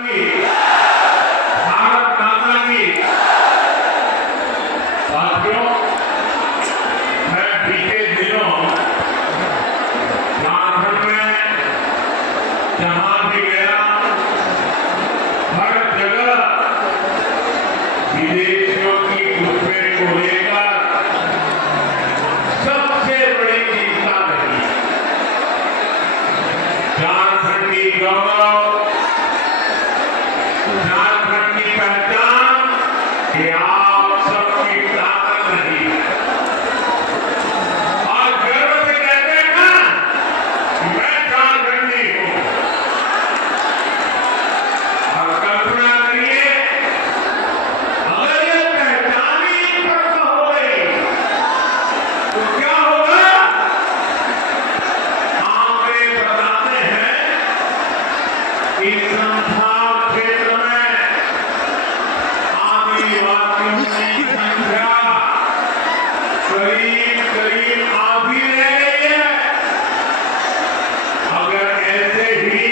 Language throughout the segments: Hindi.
भारत माता की। साथियों, मैं बीते दिनों झारखंड में जहां भी गया, हर जगह विदेशियों की घुसपैठ को लेकर सबसे बड़ी चिंता रही। झारखंड की गौरव, झारखंड की पहचान, ये आप सबकी ताकत नहीं है। और गर्व से कहते हैं ना, मैं झारखंडी हूं। और कल्पना करिए, अगर ये पहचान ही खत्म हो गई तो क्या होगा? आंकड़े बताते हैं कि संथाल क्षेत्र में आदिवासियों की संख्या करीब आधी रह गई है। अगर ऐसे ही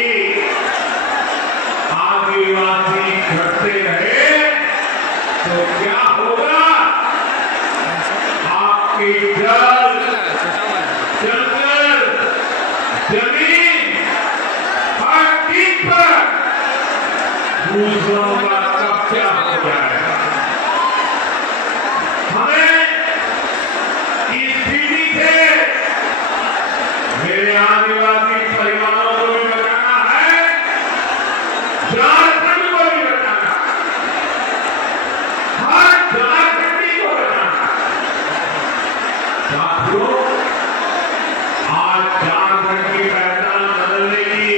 आदिवासी घटते रहे तो क्या होगा? आपकी जल, जंगल, जमीन, हर चीज पर दूसरों का कब्जा हो जाएगा। हमें इस स्थिति से मेरे आदिवासी परिवारों को भी बचाना है, झारखंड को भी बचाना है, हर झारखंडी को बचाना है। साथियों, आज झारखंड की पहचान बदलने की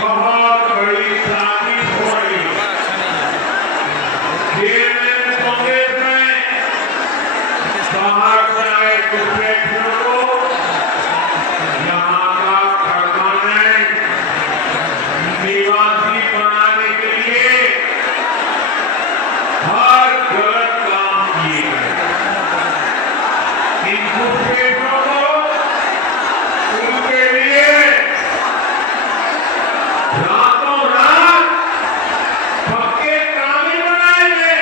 बहुत बड़ी साजिश हो रही है। जेएमएम कांग्रेस में बाहर से आए घुसपैठियों को यहाँ का परमानेंट निवासी बनाने के लिए हर गलत काम किए गए। इन घुसपैठियों को उनके लिए रातों रात पक्के कानून बनाए गए।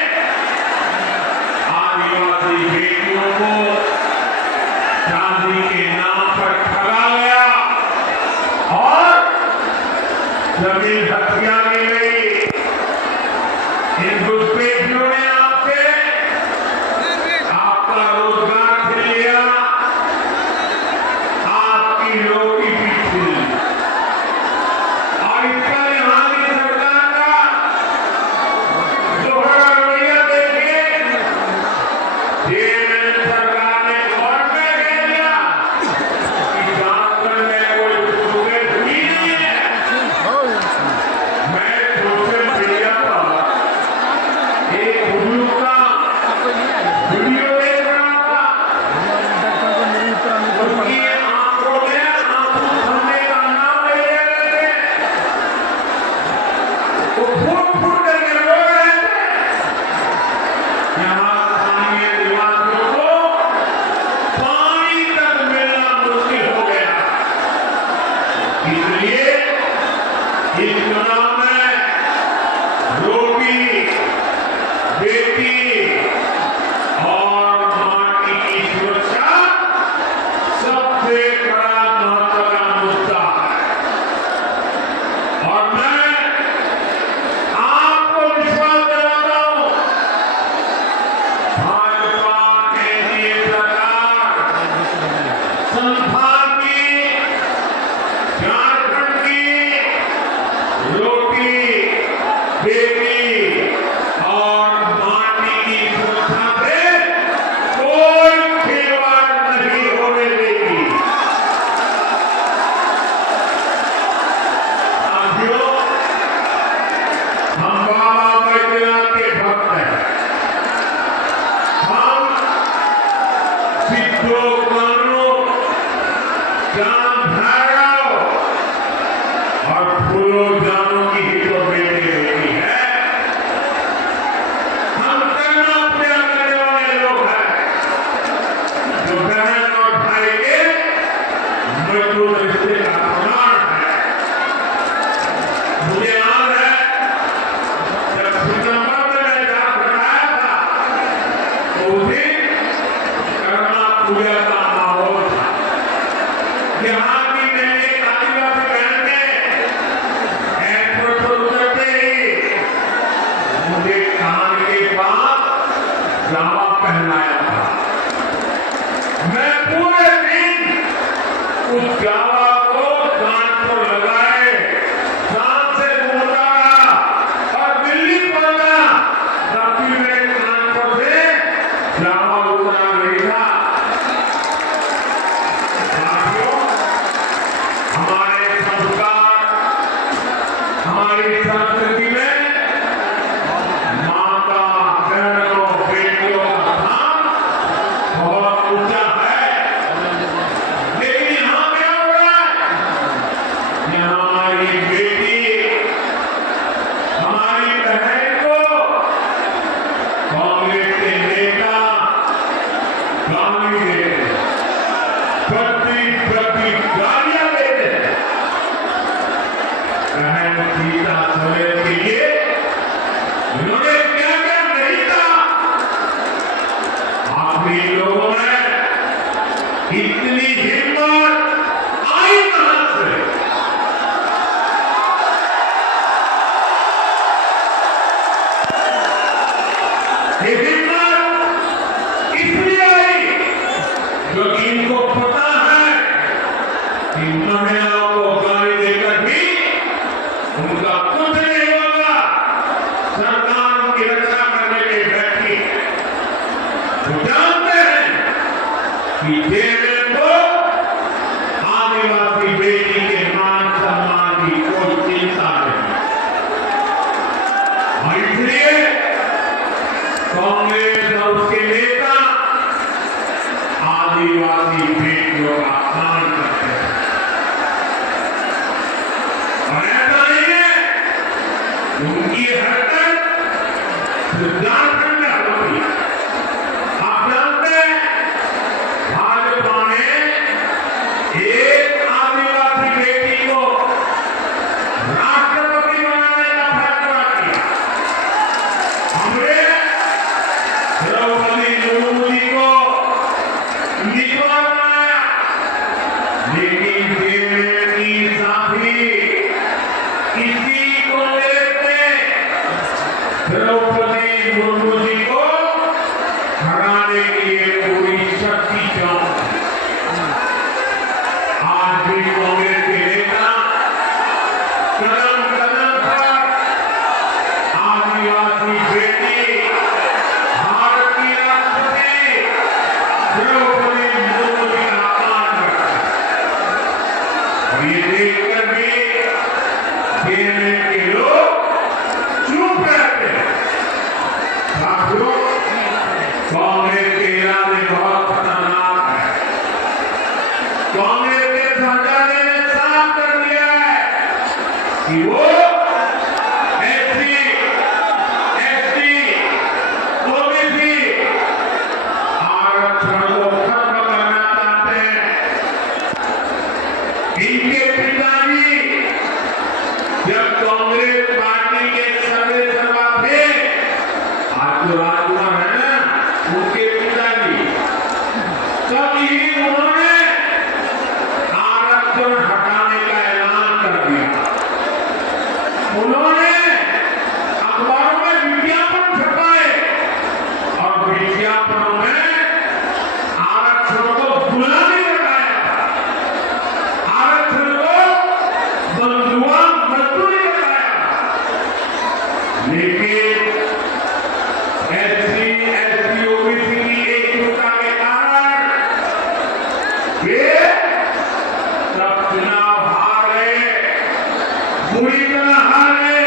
आदिवासी बेटियों को शादी के नाम पर ठगा गया और जमीन हथिया ली गई। इन घुसपैठियों ने आपसे आपका रोजगार छीन लिया, आपकी रोटी भी छीन ली। और इस पर यहाँ की सरकार का दोहरा रवैया देखिए। जेएमएम सरकार ने गौर में कह दिया कि झारखंड में कोई घुसपैठ हुई नहीं है। मैं सोशल मीडिया पर एक हुजूर का वीडियो देख रहा था। उनकी आंखों में आंसू भरने का नाम नहीं ले रहे थे। वो फूट फूट करके रो रहे थे। यहाँ स्थानीय निवासियों को पानी तक मिलना मुश्किल हो गया। इसलिए इस चुनाव में रोटी, बेटी और माटी की सुरक्षा सबसे बड़ा महत्व का मुद्दा है। और मैं हमारी संस्कृति में माता बहनों बेटियों का स्थान बहुत ऊंचा है। लेकिन यहाँ क्या हो रहा है? यहाँ हमारी बेटी, हमारी बहन को कांग्रेस के नेता गाली देते, प्रति गालियां देते। बहन सीता सवेर के लिए उन्होंने क्या क्या नहीं कहा। आखिरी लोगों में इतनी हिम्मत आई कहां से? ये हिम्मत इसलिए आई क्योंकि इनको पता है कि महिलाओं को गाली देकर भी उनका कुछ नहीं होगा। सरकार उनकी रक्षा करने के लिए बैठी है। वो जानते हैं कि देने को आदिवासी बेटी के मान सम्मान की कोई चिंता नहीं। और इसलिए कांग्रेस और उसके नेता आदिवासी बेटियों का अपमान करते हैं। और ऐसा नहीं है, उनकी हरकत झारखंड में होती है। आप जानते हैं भाजपा ने एक आदिवासी बेटी को राष्ट्रपति बनाने का फैसला किया। हमने द्रौपदी मुर्मू जी को निकला बनाया, लेकिन देवेंद्र की साथी किसी को लेते द्रौपदी मुर्मू जी को हराने के लिए पूरी शक्ति चाहते। आज भी कांग्रेस के नेता कदम कदम पर आदिवासी बेटी भारत की राष्ट्रपति द्रौपदी मुर्मू जी का अपमान करते हैं। और ये देखकर भी केरल के लोग चुप रहते हैं। साथियों, कांग्रेस के इरादे बहुत खतरनाक है। कांग्रेस के सहजादे ने साफ कर दिया है कि वो एससी, एसटी, ओबीसी आरक्षण को खत्म करना चाहते हैं। इनके पिताजी जब कांग्रेस पार्टी के सर्वे सर्वा थे, आज जो राजकुमार है ना, उनके पिताजी, तब ही उन्होंने आरक्षण हटाने का ऐलान कर दिया। उन्होंने अखबारों में विज्ञापन छपाए और विज्ञापनों में आरक्षण को गुलामी बताया था, आरक्षण को बंधुआ मजदूरी बताया था। लेकिन एससी, एसटी, ओबीसी की एकजुटता के कारण वे सब चुनाव हार गए, बुरी तरह हार गए।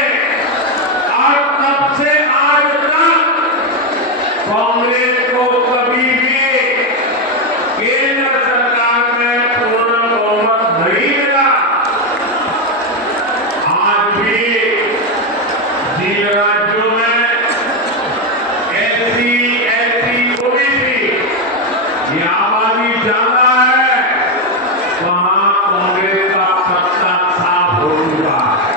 और तब से आज तक कांग्रेस को कभी भी केंद्र सरकार में पूर्ण बहुमत नहीं मिला। आज भी जिन राज्यों में एससी, एसटी, ओबीसी की आबादी ज्यादा है, वहां कांग्रेस का पत्ता साफ हो चुका है।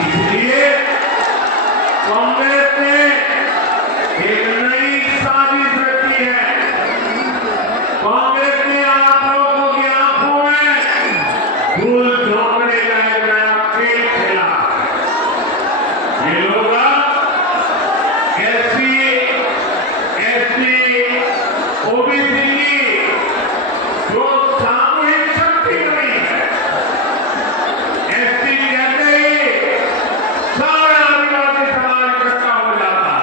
इसलिए कांग्रेस ने एक नई साजिश रची है। कांग्रेस ने आप लोगों की आंखों में धूल झोंकने का एक नया खेल खेला। ये लोग एससी, एसटी, ओबीसी की जो सामूहिक शक्ति बनी है, एसटी कहते ही सारा आदिवासी समाज इकट्ठा हो जाता है।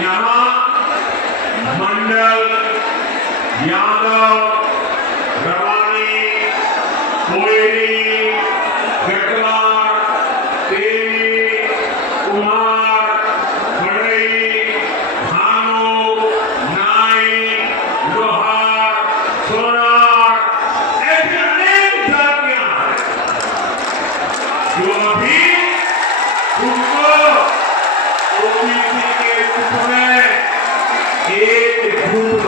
यहाँ मंडल, यादव, रवानी, कोयली, गटवार, तेली, कुमार, बढ़ई, भानु, नाई, लोहार, सोनार, ऐसी अनेक जातियां हैं जो अभी उनको ओबीसी के रूप में एक ग्रुप